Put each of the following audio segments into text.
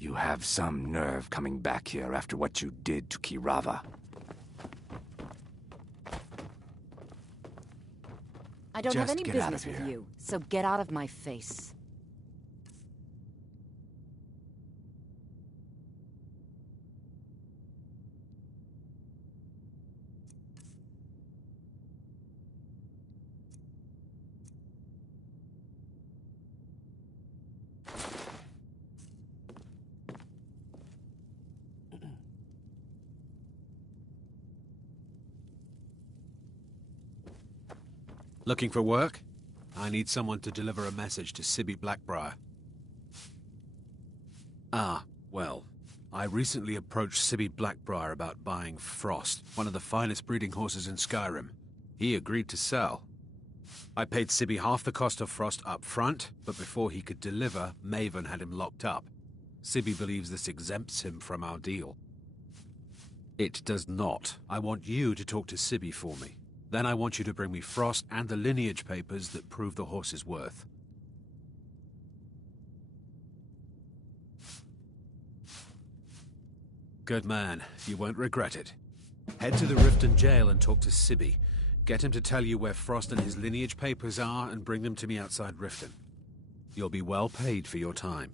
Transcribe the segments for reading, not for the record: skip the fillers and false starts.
You have some nerve coming back here after what you did to Kirava. I don't have Just any get out business of with here. you, so get out of my face. Looking for work? I need someone to deliver a message to Sibby Blackbriar. Ah, well, I recently approached Sibby Blackbriar about buying Frost, one of the finest breeding horses in Skyrim. He agreed to sell. I paid Sibby half the cost of Frost up front, but before he could deliver, Maven had him locked up. Sibby believes this exempts him from our deal. It does not. I want you to talk to Sibby for me. Then I want you to bring me Frost and the lineage papers that prove the horse's worth. Good man. You won't regret it. Head to the Riften jail and talk to Sibby. Get him to tell you where Frost and his lineage papers are and bring them to me outside Riften. You'll be well paid for your time.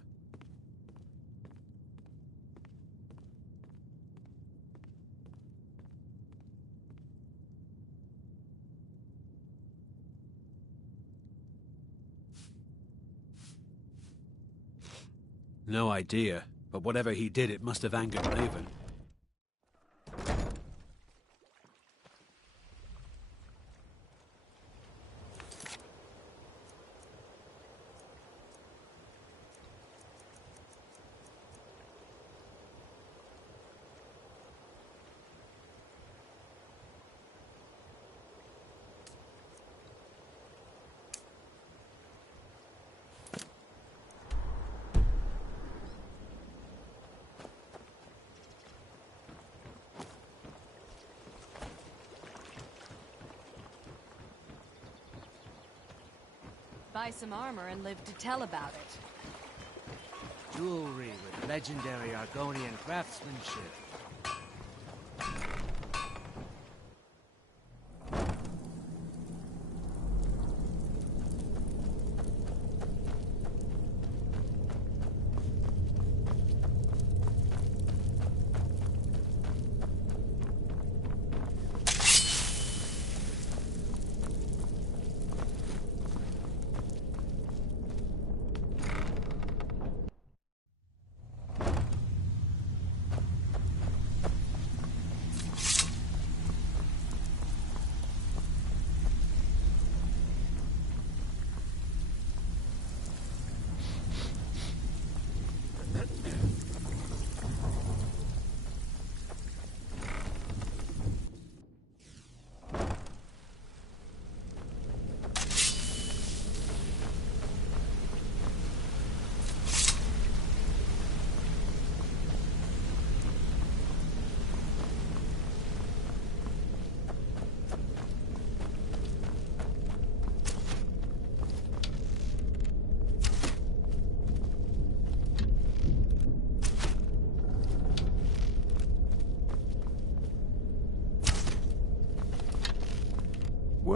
No idea, but whatever he did, it must have angered Maven. Buy some armor and live to tell about it. Jewelry with legendary Argonian craftsmanship.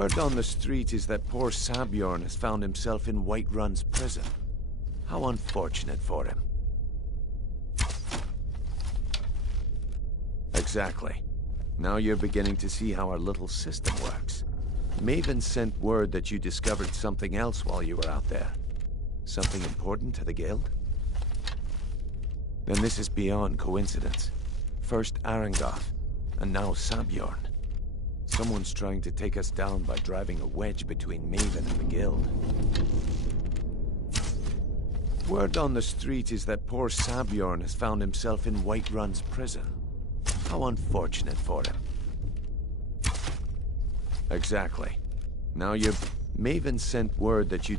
Word on the street is that poor Sabjorn has found himself in Whiterun's prison. How unfortunate for him. Exactly. Now you're beginning to see how our little system works. Maven sent word that you discovered something else while you were out there. Something important to the guild? Then this is beyond coincidence. First Arangoth, and now Sabjorn. Someone's trying to take us down by driving a wedge between Maven and the guild. Word on the street is that poor Sabjorn has found himself in Whiterun's prison. How unfortunate for him. Exactly. Now you're... Maven sent word that you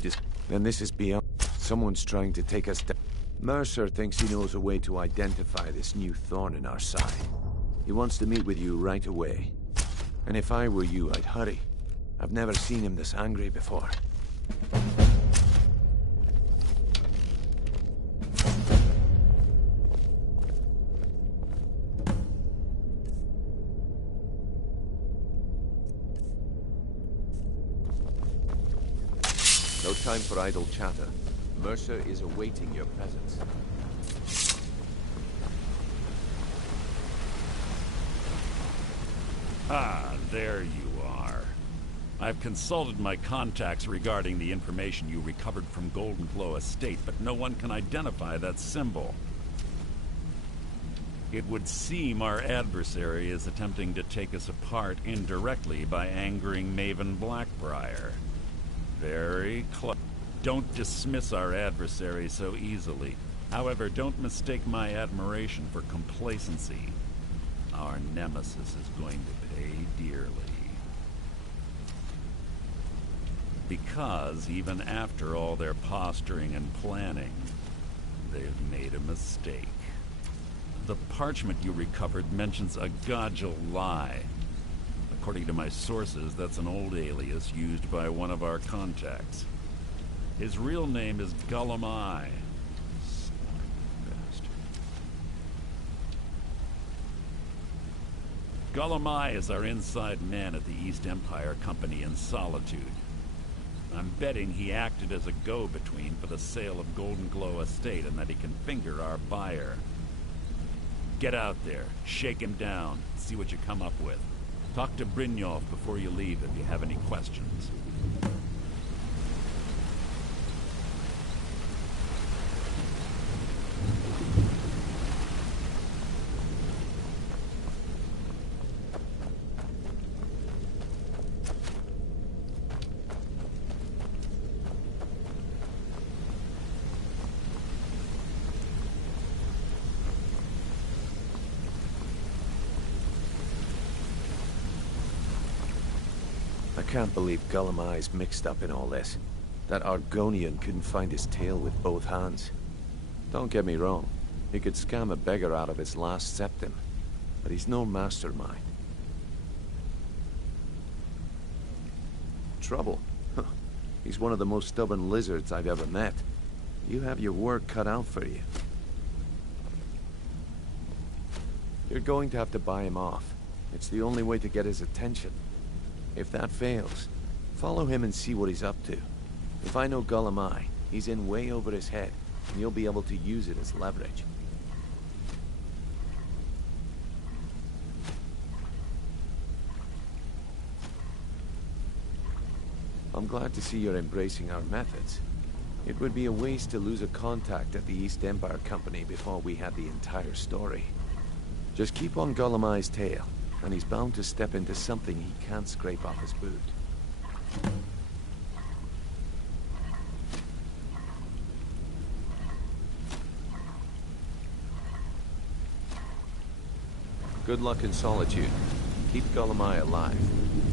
Then this is beyond... Someone's trying to take us down. Mercer thinks he knows a way to identify this new thorn in our side. He wants to meet with you right away. And if I were you, I'd hurry. I've never seen him this angry before. No time for idle chatter. Mercer is awaiting your presence. Ah, there you are. I've consulted my contacts regarding the information you recovered from Golden Glow Estate, but no one can identify that symbol. It would seem our adversary is attempting to take us apart indirectly by angering Maven Blackbriar. Very close. Don't dismiss our adversary so easily. However, don't mistake my admiration for complacency. Our nemesis is going to pay dearly. Because even after all their posturing and planning, they've made a mistake. The parchment you recovered mentions a Godgel lie. According to my sources, that's an old alias used by one of our contacts. His real name is Gullum Eye. Gullum Eye is our inside man at the East Empire Company in Solitude. I'm betting he acted as a go-between for the sale of Golden Glow Estate and that he can finger our buyer. Get out there, shake him down, see what you come up with. Talk to Brynjolf before you leave if you have any questions. I can't believe Gullum Eye's mixed up in all this. That Argonian couldn't find his tail with both hands. Don't get me wrong, he could scam a beggar out of his last septim, but he's no mastermind. Trouble? Huh. He's one of the most stubborn lizards I've ever met. You have your work cut out for you. You're going to have to buy him off. It's the only way to get his attention. If that fails, follow him and see what he's up to. If I know Gullum Eye, he's in way over his head, and you'll be able to use it as leverage. I'm glad to see you're embracing our methods. It would be a waste to lose a contact at the East Empire Company before we had the entire story. Just keep on Gullum Eye's tail, and he's bound to step into something he can't scrape off his boot. Good luck in Solitude. Keep Gullum Eye alive,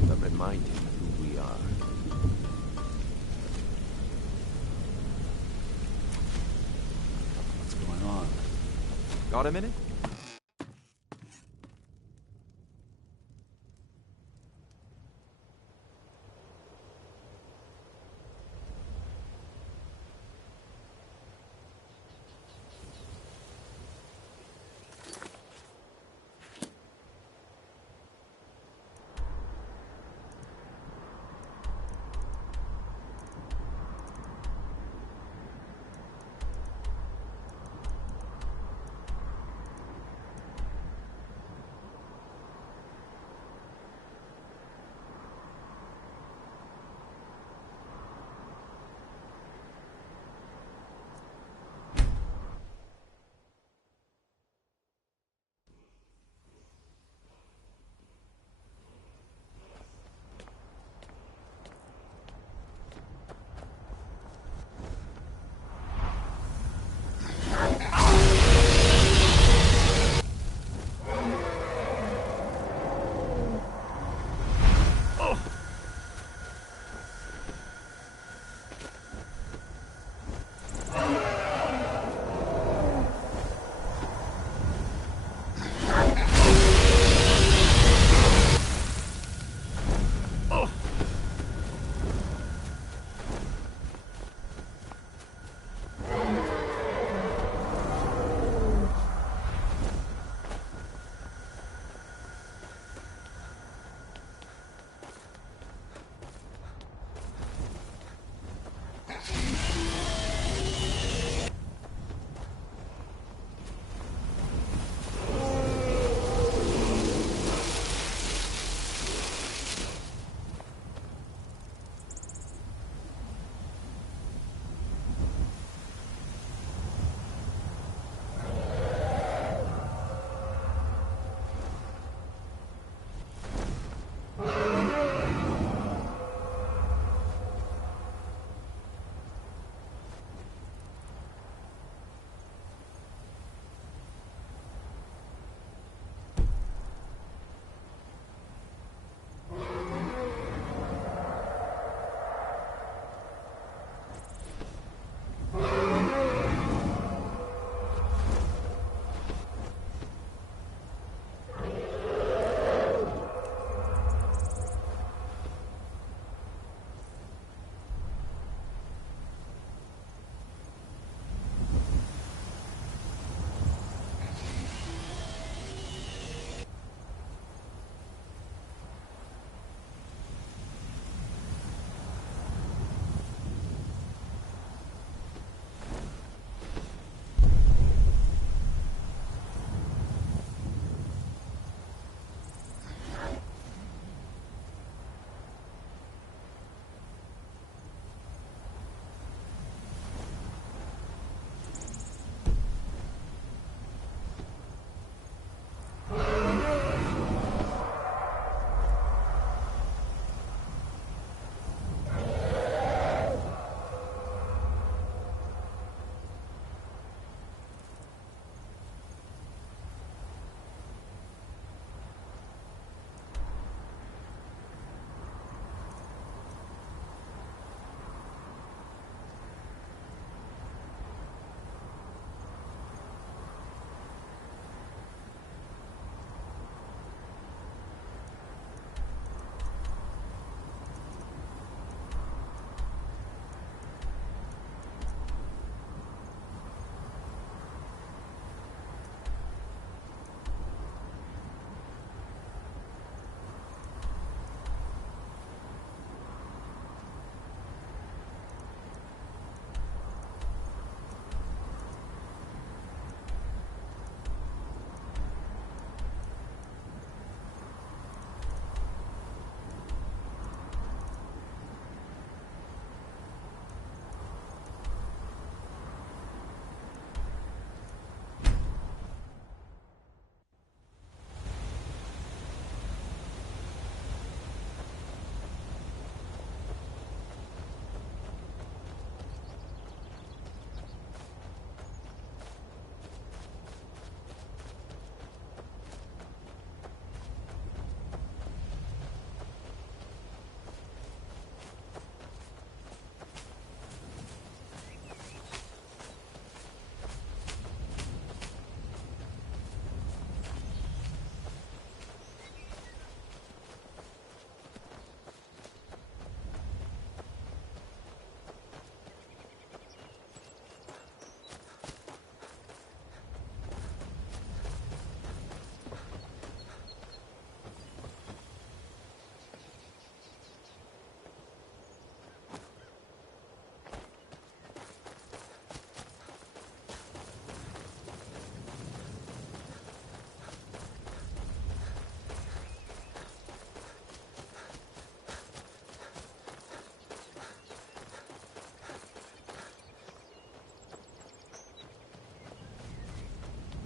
but remind him who we are. What's going on? Got a minute?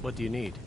What do you need?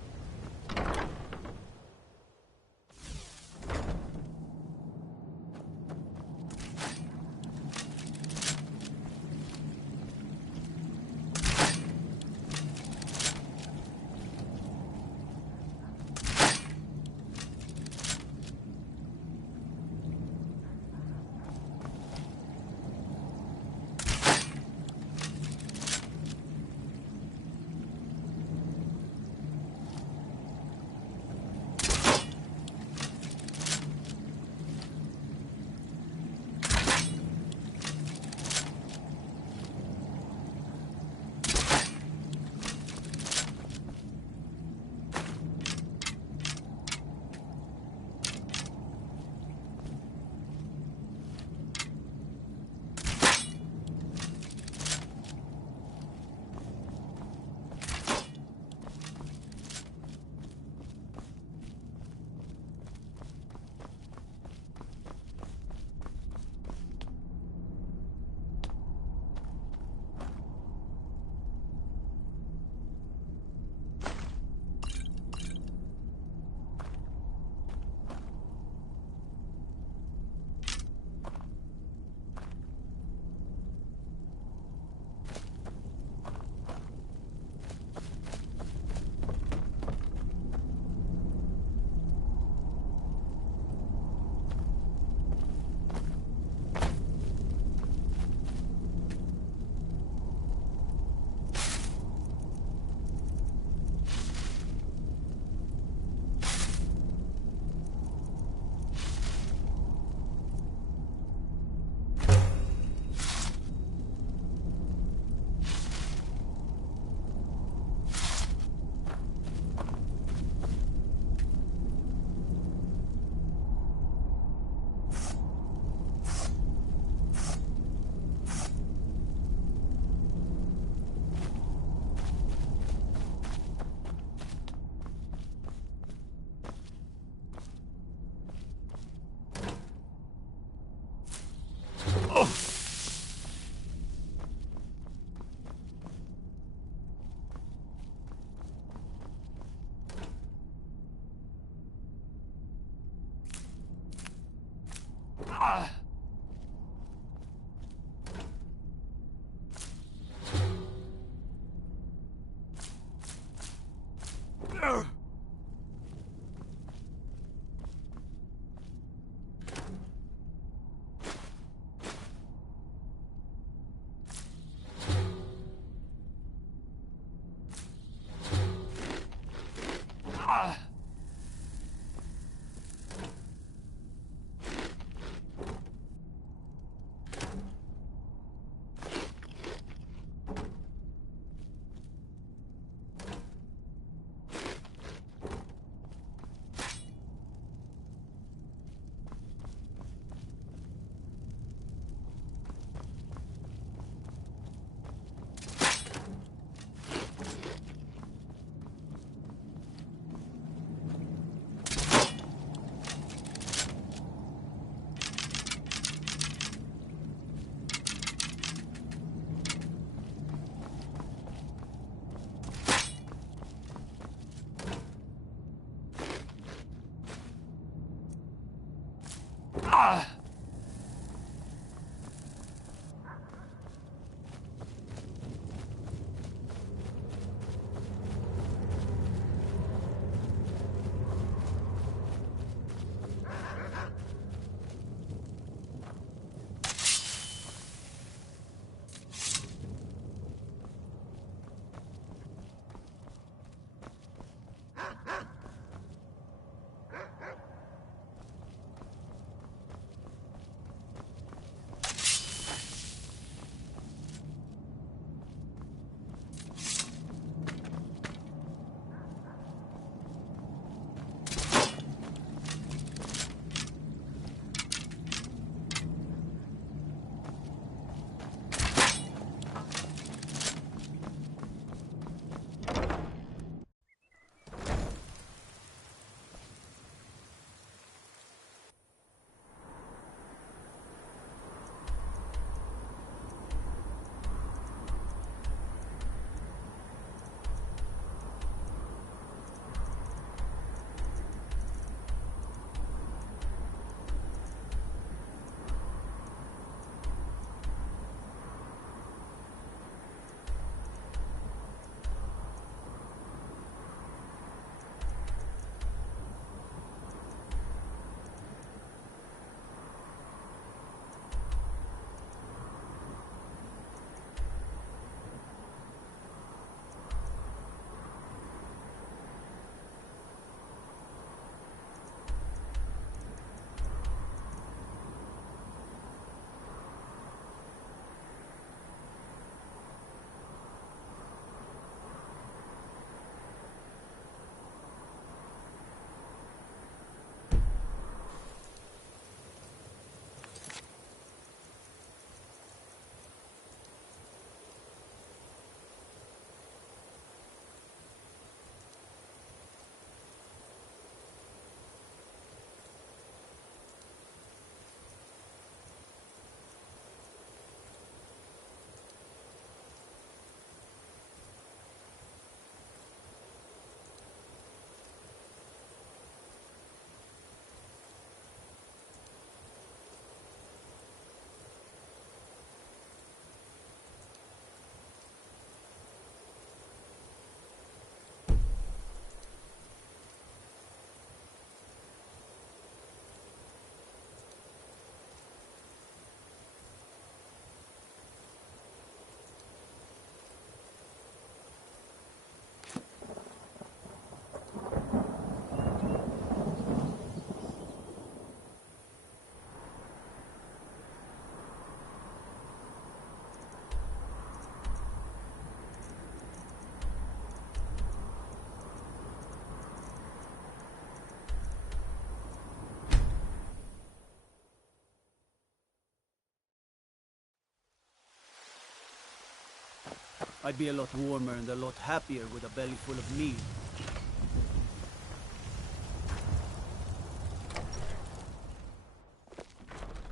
I'd be a lot warmer and a lot happier with a belly full of meat.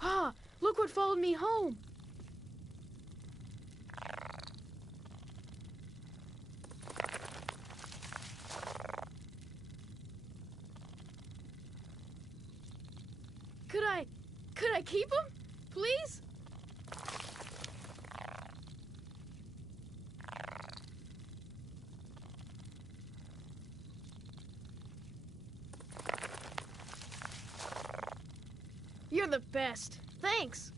Pa, look what followed me home. Could I keep him? Please? You're the best. Thanks.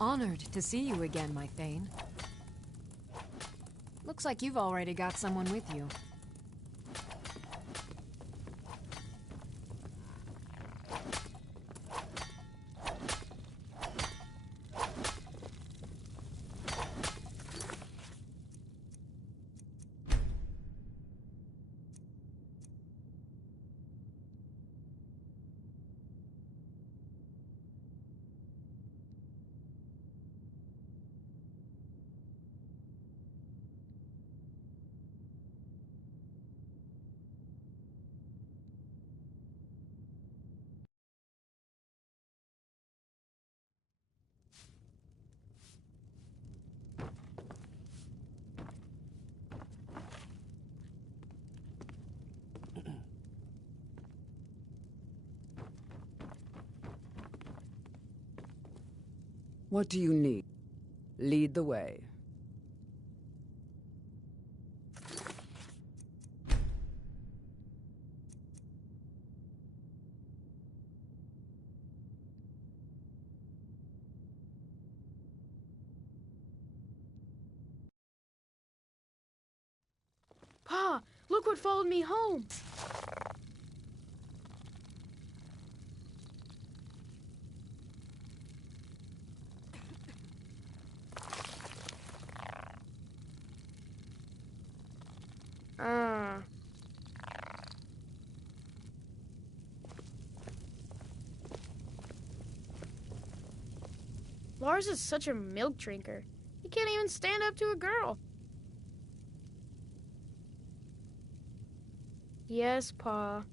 Honored to see you again, my Thane. Looks like you've already got someone with you. What do you need? Lead the way. Pa, look what followed me home. Lars is such a milk drinker. He can't even stand up to a girl. Yes, Pa.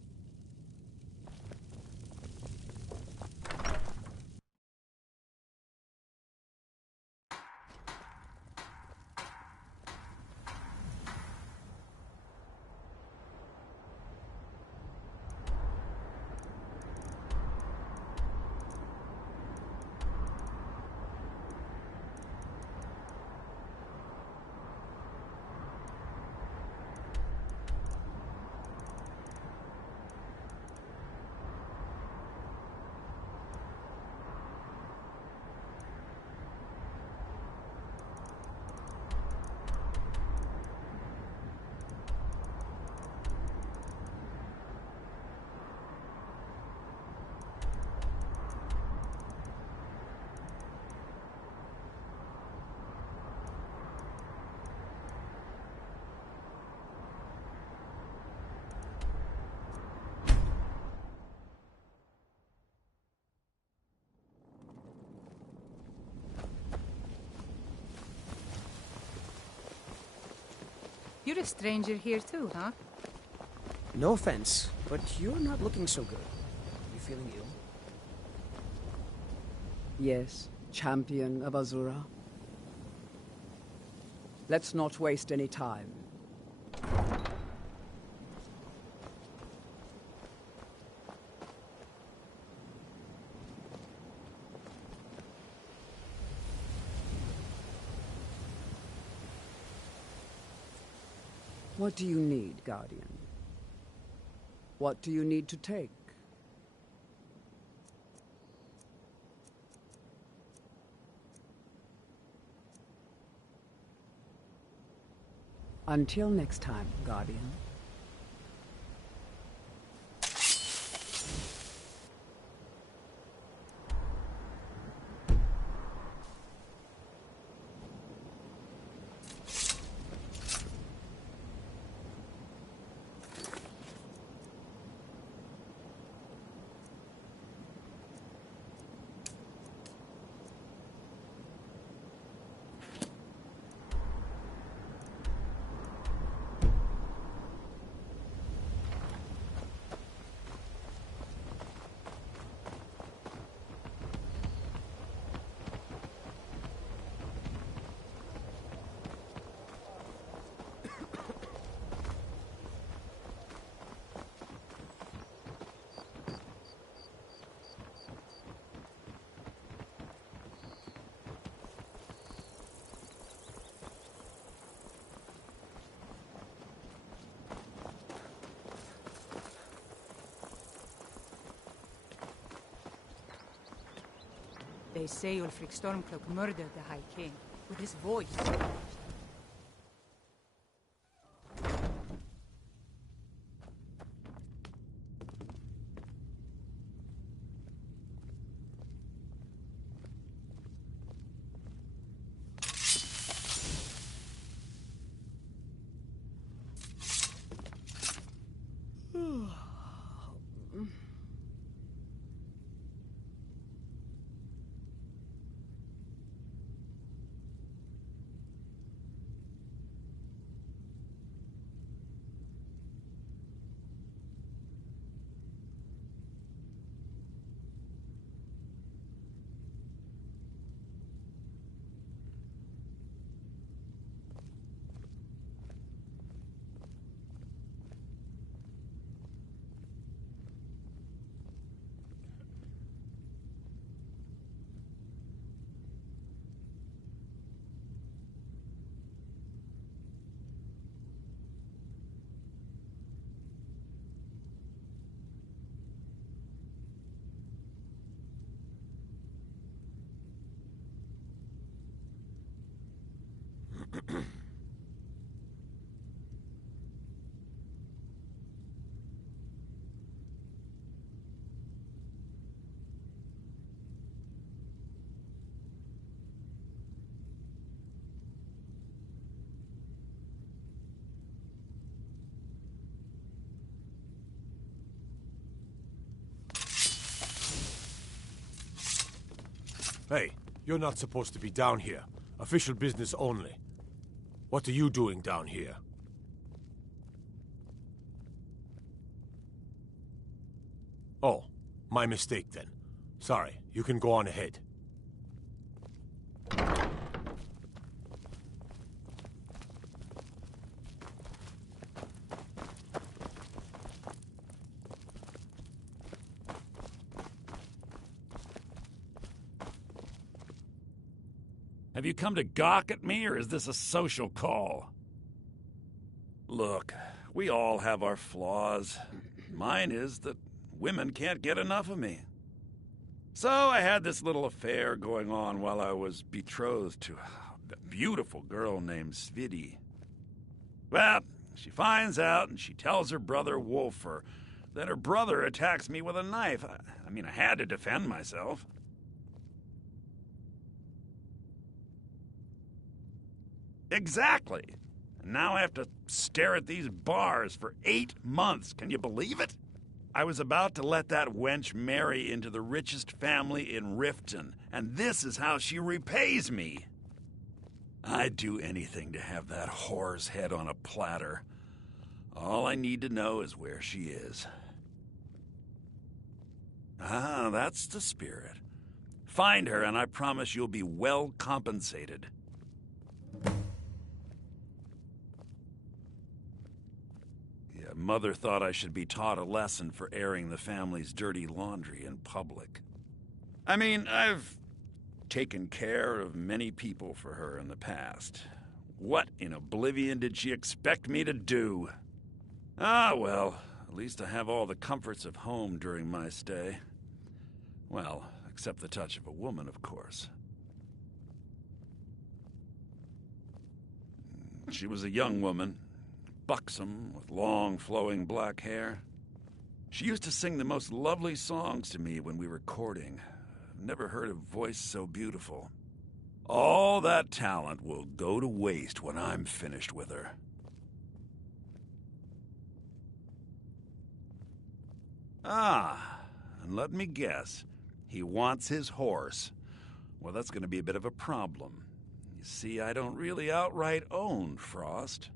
You're a stranger here too, huh? No offense, but you're not looking so good. You feeling ill? Yes, champion of Azura. Let's not waste any time. What do you need, Guardian? What do you need to take? Until next time, Guardian. They say Ulfric Stormcloak murdered the High King with his voice. Hey, you're not supposed to be down here. Official business only. What are you doing down here? Oh, my mistake then. Sorry, you can go on ahead. Have you come to gawk at me, or is this a social call? Look, we all have our flaws. Mine is that women can't get enough of me. So I had this little affair going on while I was betrothed to a beautiful girl named Svidi. Well, she finds out and she tells her brother Wolfer. Then her brother attacks me with a knife. I had to defend myself. Exactly. And now I have to stare at these bars for 8 months. Can you believe it? I was about to let that wench marry into the richest family in Riften, and this is how she repays me. I'd do anything to have that whore's head on a platter. All I need to know is where she is. Ah, that's the spirit. Find her, and I promise you'll be well compensated. Mother thought I should be taught a lesson for airing the family's dirty laundry in public. I've taken care of many people for her in the past. What in oblivion did she expect me to do? Ah, well, at least I have all the comforts of home during my stay. Well, except the touch of a woman, of course. She was a young woman, buxom, with long, flowing black hair. She used to sing the most lovely songs to me when we were courting. I've never heard a voice so beautiful. All that talent will go to waste when I'm finished with her. Ah, and let me guess. He wants his horse. Well, that's going to be a bit of a problem. You see, I don't really outright own Frost.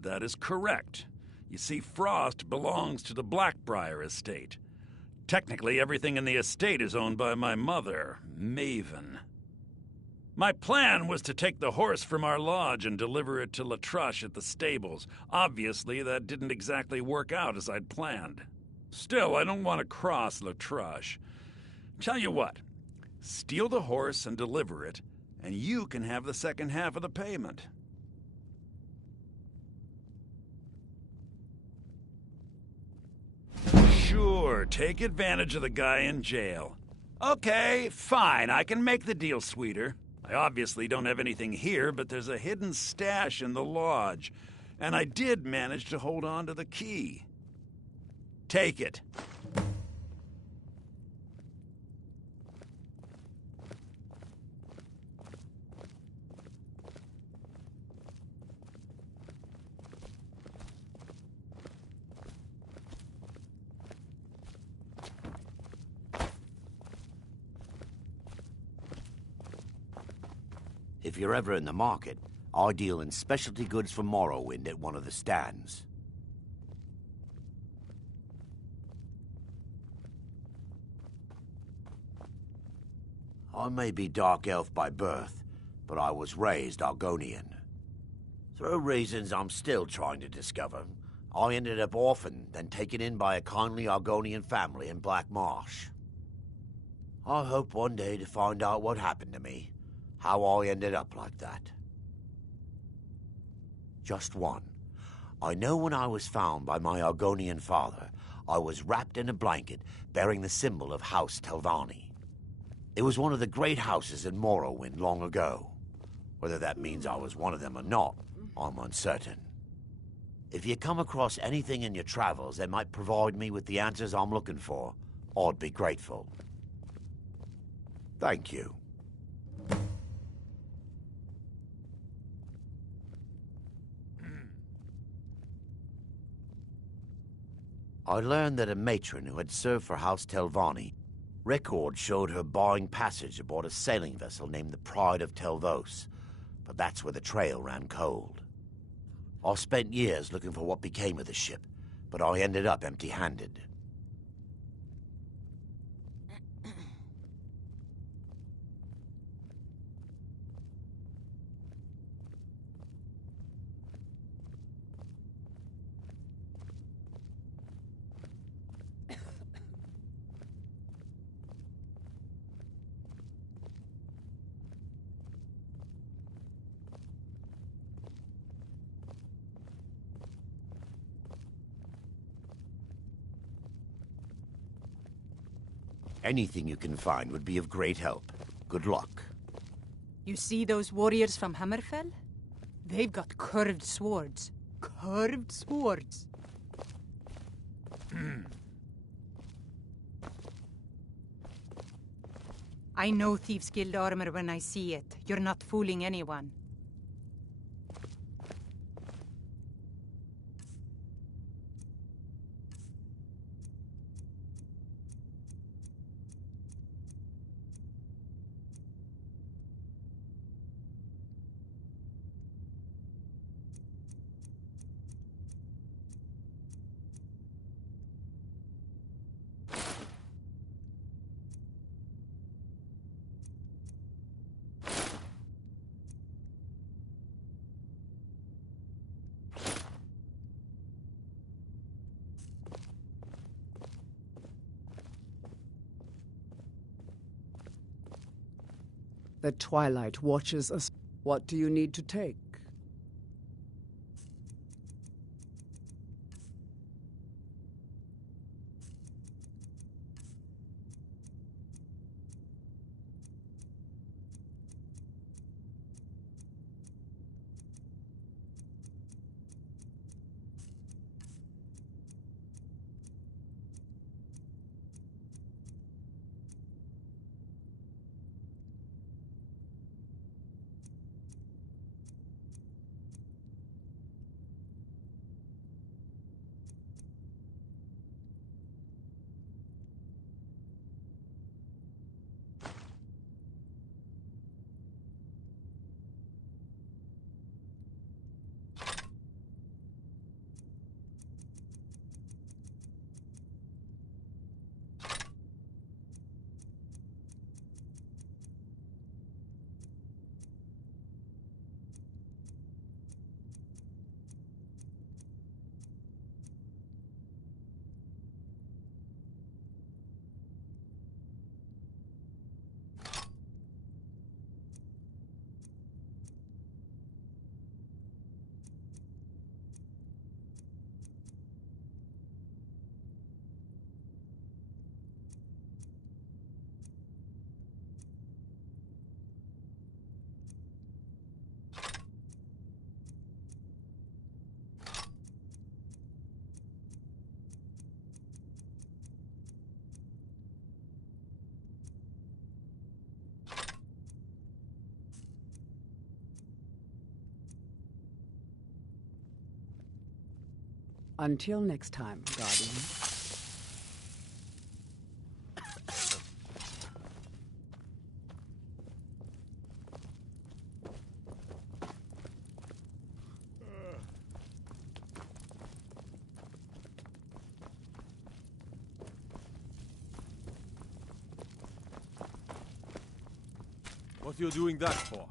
That is correct. You see, Frost belongs to the Blackbriar estate. Technically, everything in the estate is owned by my mother, Maven. My plan was to take the horse from our lodge and deliver it to Latrush at the stables. Obviously, that didn't exactly work out as I'd planned. Still, I don't want to cross Latrush. Tell you what, steal the horse and deliver it, and you can have the second half of the payment. Sure, take advantage of the guy in jail. Okay, fine, I can make the deal sweeter. I obviously don't have anything here, but there's a hidden stash in the lodge, and I did manage to hold on to the key. Take it. If you're ever in the market, I deal in specialty goods for Morrowind at one of the stands. I may be Dark Elf by birth, but I was raised Argonian. Through reasons I'm still trying to discover, I ended up orphaned, then taken in by a kindly Argonian family in Black Marsh. I hope one day to find out what happened to me, how I ended up like that. Just one. I know when I was found by my Argonian father, I was wrapped in a blanket bearing the symbol of House Telvanni. It was one of the great houses in Morrowind long ago. Whether that means I was one of them or not, I'm uncertain. If you come across anything in your travels that might provide me with the answers I'm looking for, I'd be grateful. Thank you. I learned that a matron who had served for House Telvanni, records showed her buying passage aboard a sailing vessel named the Pride of Telvos, but that's where the trail ran cold. I spent years looking for what became of the ship, but I ended up empty-handed. Anything you can find would be of great help. Good luck. You see those warriors from Hammerfell? They've got curved swords. Curved swords. I know Thieves' Guild armor when I see it. You're not fooling anyone. The Twilight watches us. What do you need to take? Until next time, Guardian. What are you doing that for?